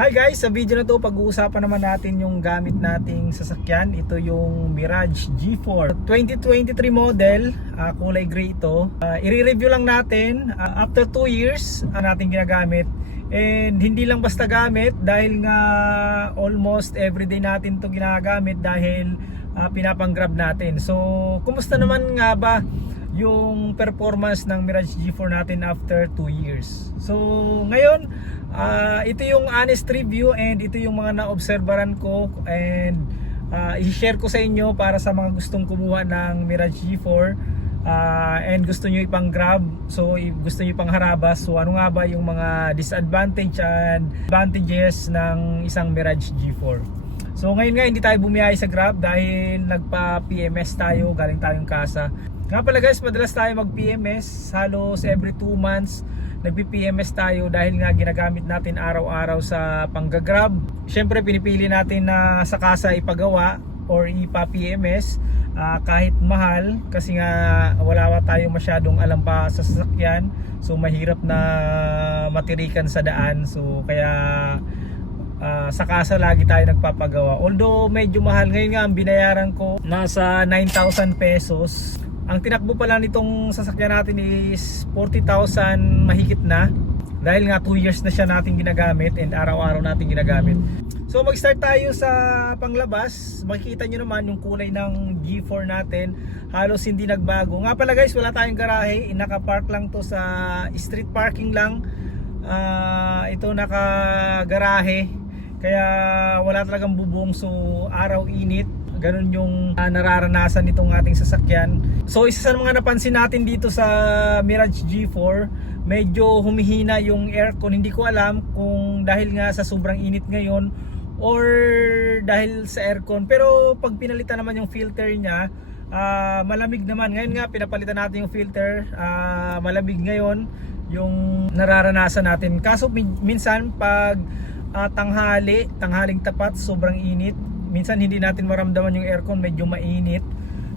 Hi guys, sa video na to pag-uusapan naman natin yung gamit nating sasakyan. Ito yung Mirage G4 2023 model, kulay gray ito. I-review lang natin after 2 years natin ginagamit. And hindi lang basta gamit dahil nga almost everyday natin to ginagamit dahil pinapang-grab natin. So, kumusta naman nga ba yung performance ng Mirage G4 natin after 2 years? So, ngayon ito yung honest review and ito yung mga na-obserbaran ko and i-share ko sa inyo para sa mga gustong kumuha ng Mirage G4 and gusto nyo ipang grab, so gusto nyo ipang harabas. So ano nga ba yung mga disadvantage and advantages ng isang Mirage G4? So ngayon nga hindi tayo bumiyahe sa grab dahil nagpa-PMS tayo, galing tayong casa. Nga pala guys, madalas tayo mag-PMS halos every 2 months. Nagpi-PMS tayo dahil nga ginagamit natin araw-araw sa panggagrab. Siyempre pinipili natin na sa casa ipagawa or ipa-PMS kahit mahal kasi nga wala tayo masyadong alam pa sa sasakyan. So mahirap na matirikan sa daan. So kaya sa casa lagi tayo nagpapagawa. Although medyo mahal, ngayon nga ang binayaran ko nasa 9,000 pesos. Ang tinakbo pala nitong sasakyan natin is 40,000 mahigit na dahil nga 2 years na siya natin ginagamit and araw-araw natin ginagamit. So mag-start tayo sa panglabas. Makikita nyo naman yung kulay ng G4 natin, halos hindi nagbago. Nga pala guys, wala tayong garahe, naka-park lang to sa street parking lang. Ito naka-garahe kaya wala talagang bubong, so araw init. Ganun yung nararanasan nitong ating sasakyan. So isa sa mga napansin natin dito sa Mirage G4, medyo humihina yung aircon. Hindi ko alam kung dahil nga sa sobrang init ngayon or dahil sa aircon. Pero pag pinalitan naman yung filter niya, malamig naman. Ngayon nga pinapalitan natin yung filter, malamig ngayon yung nararanasan natin. Kaso minsan pag tanghaling tapat, sobrang init. Minsan hindi natin maramdaman yung aircon, medyo mainit.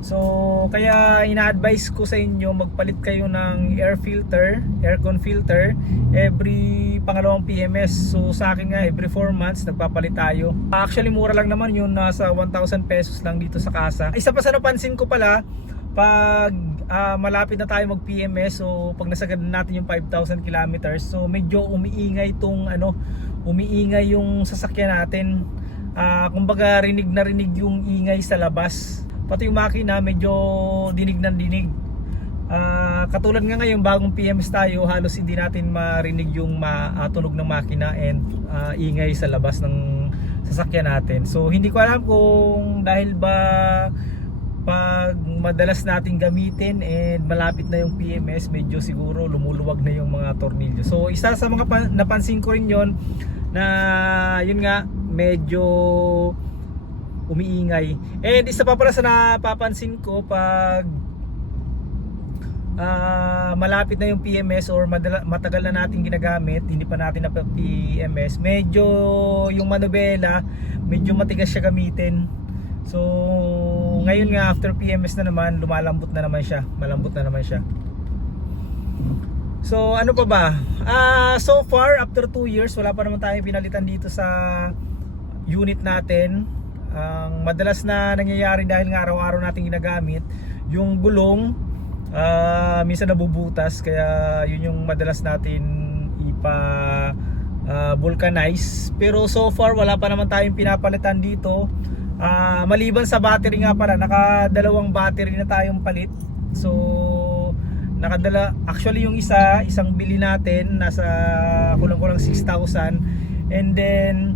So kaya ina-advise ko sa inyo magpalit kayo ng aircon filter every pangalawang PMS. So sa akin nga every 4 months nagpapalit tayo. Actually mura lang naman yun, nasa 1,000 pesos lang dito sa casa. Isa pa sa napansin ko pala, pag malapit na tayo mag PMS, so pag nasagad natin yung 5,000 kilometers, so medyo umiingay yung sasakyan natin. Kumbaga rinig na rinig yung ingay sa labas, pati yung makina medyo dinig ng dinig. Katulad nga ngayon bagong PMS tayo, halos hindi natin marinig yung tunog ng makina and ingay sa labas ng sasakyan natin. So hindi ko alam kung dahil ba pag madalas nating gamitin and malapit na yung PMS, medyo siguro lumuluwag na yung mga tornilyo. So isa sa mga napansin ko rin yon, na yun nga medyo umiingay. And isa pa pala sa napapansin ko, pag malapit na yung PMS or matagal na natin ginagamit, hindi pa natin na PMS, medyo yung manubela medyo matigas siya gamitin. So ngayon nga after PMS na naman, lumalambot na naman siya, malambot na naman siya. So ano pa ba? So far after 2 years wala pa naman tayong pinalitan dito sa unit natin. Ang madalas na nangyayari dahil nga araw-araw natin ginagamit, yung gulong minsan nabubutas, kaya yun yung madalas natin vulcanize. Pero so far wala pa naman tayong pinapalitan dito. Maliban sa battery nga pala, nakadalawang battery na tayong palit. So actually yung isang bili natin nasa kulang-kulang 6,000, and then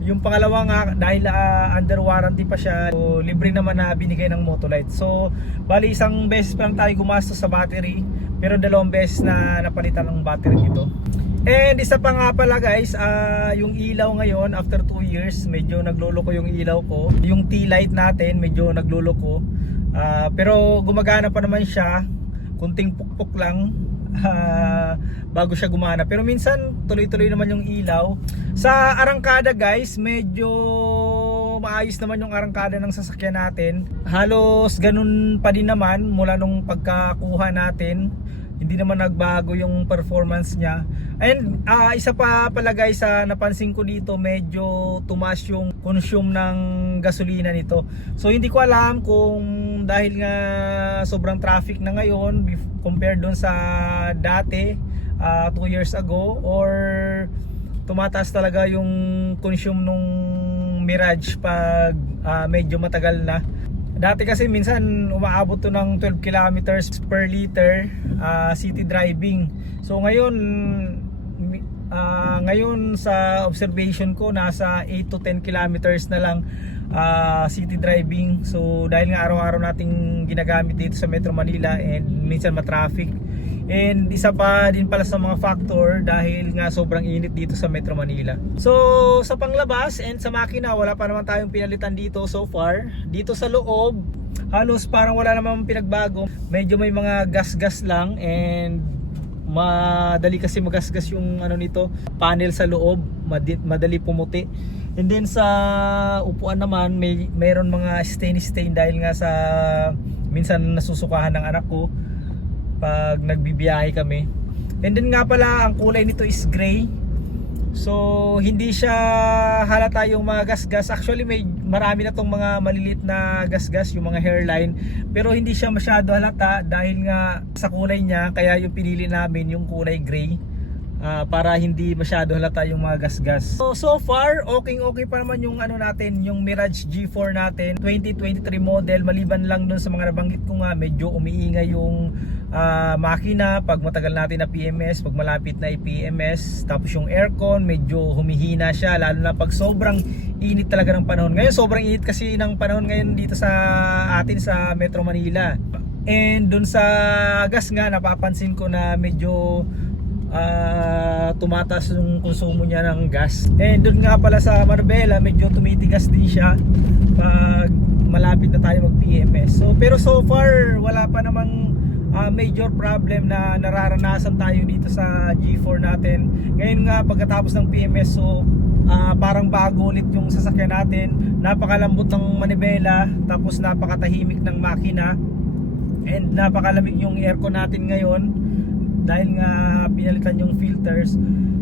yung pangalawa nga dahil under warranty pa siya, so libre naman na binigay ng Motolite. So bali isang beses pa lang tayo gumastos sa battery, pero 2 beses na napalitan ng battery nito. And isa pa nga pala guys, yung ilaw ngayon after 2 years, medyo nagloloko yung ilaw ko. Yung T-light natin medyo nagloloko, pero gumagana pa naman siya. Kunting pukpok lang bago siya gumana, pero minsan tuloy-tuloy naman yung ilaw. Sa arangkada guys, medyo maayos naman yung arangkada ng sasakyan natin. Halos ganun pa din naman mula nung pagkakuha natin. hindi naman nagbago yung performance niya. And isa pa pala guys, napansin ko dito medyo tumaas yung consume ng gasolina nito. So hindi ko alam kung dahil nga sobrang traffic na ngayon compared doon sa dati 2 years ago, or tumataas talaga yung consume nung Mirage pag medyo matagal na. Dati kasi minsan umaabot to ng 12 kilometers per liter city driving. So ngayon sa observation ko nasa 8 to 10 kilometers na lang city driving. So dahil nga araw-araw nating ginagamit dito sa Metro Manila and minsan ma-traffic. And isa pa din pala sa mga factor dahil nga sobrang init dito sa Metro Manila. So sa panglabas and sa makina, wala pa naman tayong pinalitan dito so far. Dito sa loob, halos parang wala namang pinagbago. Medyo may mga gas-gas lang, and madali kasi magasgas yung nito, panel sa loob, madali pumuti. And then sa upuan naman, mayroon mga stain dahil nga sa minsan nasusukahan ng anak ko pag nagbibiyahe kami. And then nga pala, ang kulay nito is gray. So hindi siya halata yung mga gasgas. Actually marami na tong mga maliliit na gasgas, yung mga hairline, pero hindi siya masyado halata dahil nga sa kulay niya. Kaya yung pinili namin yung kulay gray, para hindi masyado halata yung mga gasgas. So far okay pa naman yung natin, yung Mirage G4 natin 2023 model, maliban lang dun sa mga nabanggit ko nga, medyo umiingay yung makina pag matagal natin na PMS, pag malapit na i-PMS. Tapos yung aircon medyo humihina siya, lalo na pag sobrang init talaga ng panahon. Ngayon sobrang init kasi ng panahon ngayon dito sa atin sa Metro Manila. And dun sa gas nga, napapansin ko na medyo tumataas yung konsumo niya ng gas. And doon nga pala sa Marbella, medyo tumitigas din siya pag malapit na tayo mag PMS. So pero so far wala pa namang major problem na nararanasan tayo dito sa G4 natin. Ngayon nga pagkatapos ng PMS, so parang bago ulit yung sasakyan natin. Napakalambot ng manibela, tapos napakatahimik ng makina, and napakalamig yung aircon natin ngayon dahil nga pinalitan yung filters.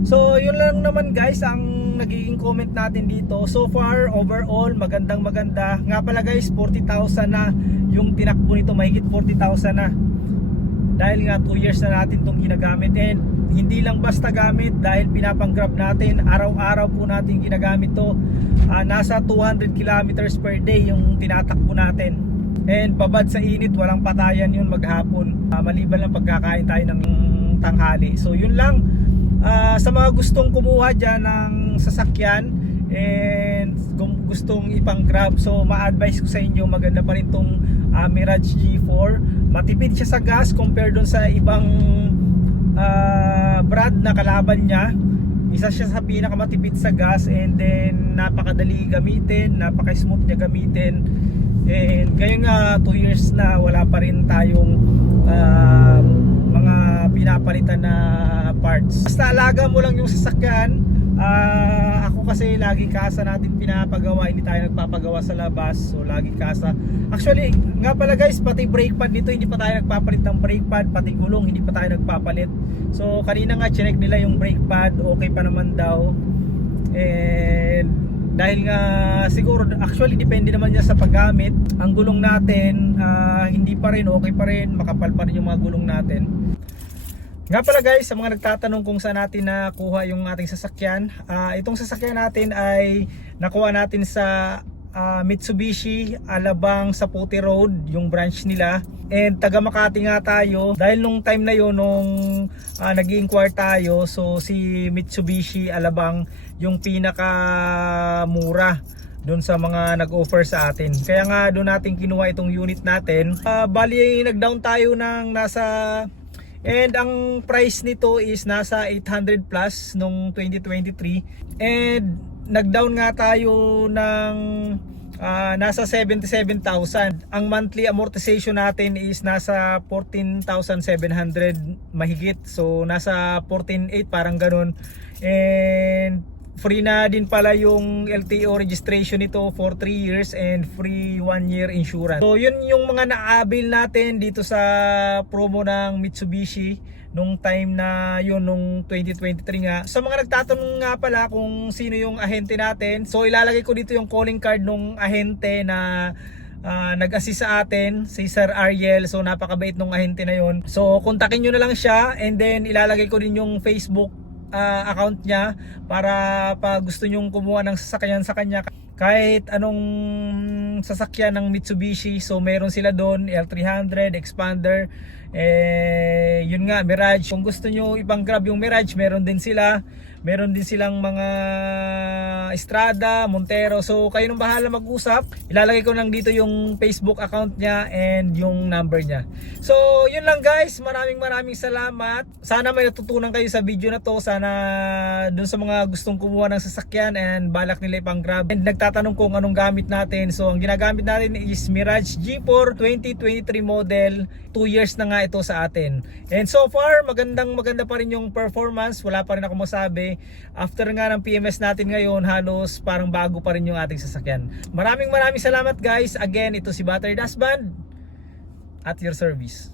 So yun lang naman guys ang nagiging comment natin dito. So far overall maganda. Nga pala guys, 40,000 na yung tinakbo nito, mahigit 40,000 na. Dahil nga 2 years na natin itong ginagamit, and hindi lang basta gamit dahil pinapang-grab natin, araw-araw po natin ginagamit to. Nasa 200 kilometers per day yung tinatakbo natin. And babad sa init, walang patayan yun maghapon, maliban lang pagkakain tayo ng tanghali. So yun lang, sa mga gustong kumuha dyan ng sasakyan and kung gustong ipang-grab, so ma-advise ko sa inyo, maganda pa rin tong Mirage G4. Matipid siya sa gas compare dun sa ibang brand na kalaban niya. Isa siya sa pinakamatipid sa gas, and then napakadali gamitin, napaka-smooth niya gamitin. And ngayon nga 2 years na wala pa rin tayong mga pinapalitan na parts. Basta alaga mo lang yung sasakyan. Ako kasi lagi kasa natin pinapagawa, hindi tayo nagpapagawa sa labas, so lagi kasa. Actually nga pala guys, pati brake pad nito hindi pa tayo nagpapalit ng brake pad, pati gulong hindi pa tayo nagpapalit. So kanina nga chinek nila yung brake pad, okay pa naman daw. And dahil nga siguro, actually depende naman niya sa paggamit. Ang gulong natin hindi pa rin, okay pa rin, makapal pa rin yung mga gulong natin. Nga pala guys, sa mga nagtatanong kung saan natin nakuha yung ating sasakyan, itong sasakyan natin ay nakuha natin sa Mitsubishi Alabang Saputi Road, yung branch nila. And taga Makati nga tayo, dahil nung time na yun, nung nag-i-inquire tayo, so si Mitsubishi Alabang yung pinaka mura doon sa mga nag-offer sa atin. Kaya nga doon natin kinuha itong unit natin. Bali nag-down tayo ng nasa, and ang price nito is nasa 800 plus nung 2023, and nag-down nga tayo ng nasa 77,000. Ang monthly amortization natin is nasa 14,700 mahigit, so nasa 14,800 parang ganun. And Free na din pala yung LTO registration nito for 3 years and free 1 year insurance. So yun yung mga na-avail natin dito sa promo ng Mitsubishi nung time na yun, nung 2023 nga. Sa mga nagtatanong nga pala kung sino yung ahente natin, so ilalagay ko dito yung calling card nung ahente na nag-assist sa atin, si Sir Ariel. So napakabait nung ahente na yun. So kontakin nyo na lang siya, and then ilalagay ko din yung Facebook account niya para pag gusto nyong kumuha ng sasakyan sa kanya, kahit anong sasakyan ng Mitsubishi, so meron sila doon, L300, Expander, yun nga, Mirage. Kung gusto nyo ipang grab yung Mirage, meron din sila. Meron din silang mga Estrada, Montero. So kayo nang bahala mag-usap. Ilalagay ko lang dito yung Facebook account niya and yung number niya. So yun lang guys, maraming salamat. Sana may natutunan kayo sa video na to. Sana dun sa mga gustong kumuha ng sasakyan and balak nila ipang grab and nagtatanong kung anong gamit natin. So ang ginagamit natin is Mirage G4 2023 model. 2 years na nga ito sa atin. And so far, maganda pa rin yung performance. Wala pa rin ako masabi. After nga ng PMS natin ngayon, halos parang bago pa rin yung ating sasakyan. Maraming salamat guys. Again, ito si Battery Dash Band at your service.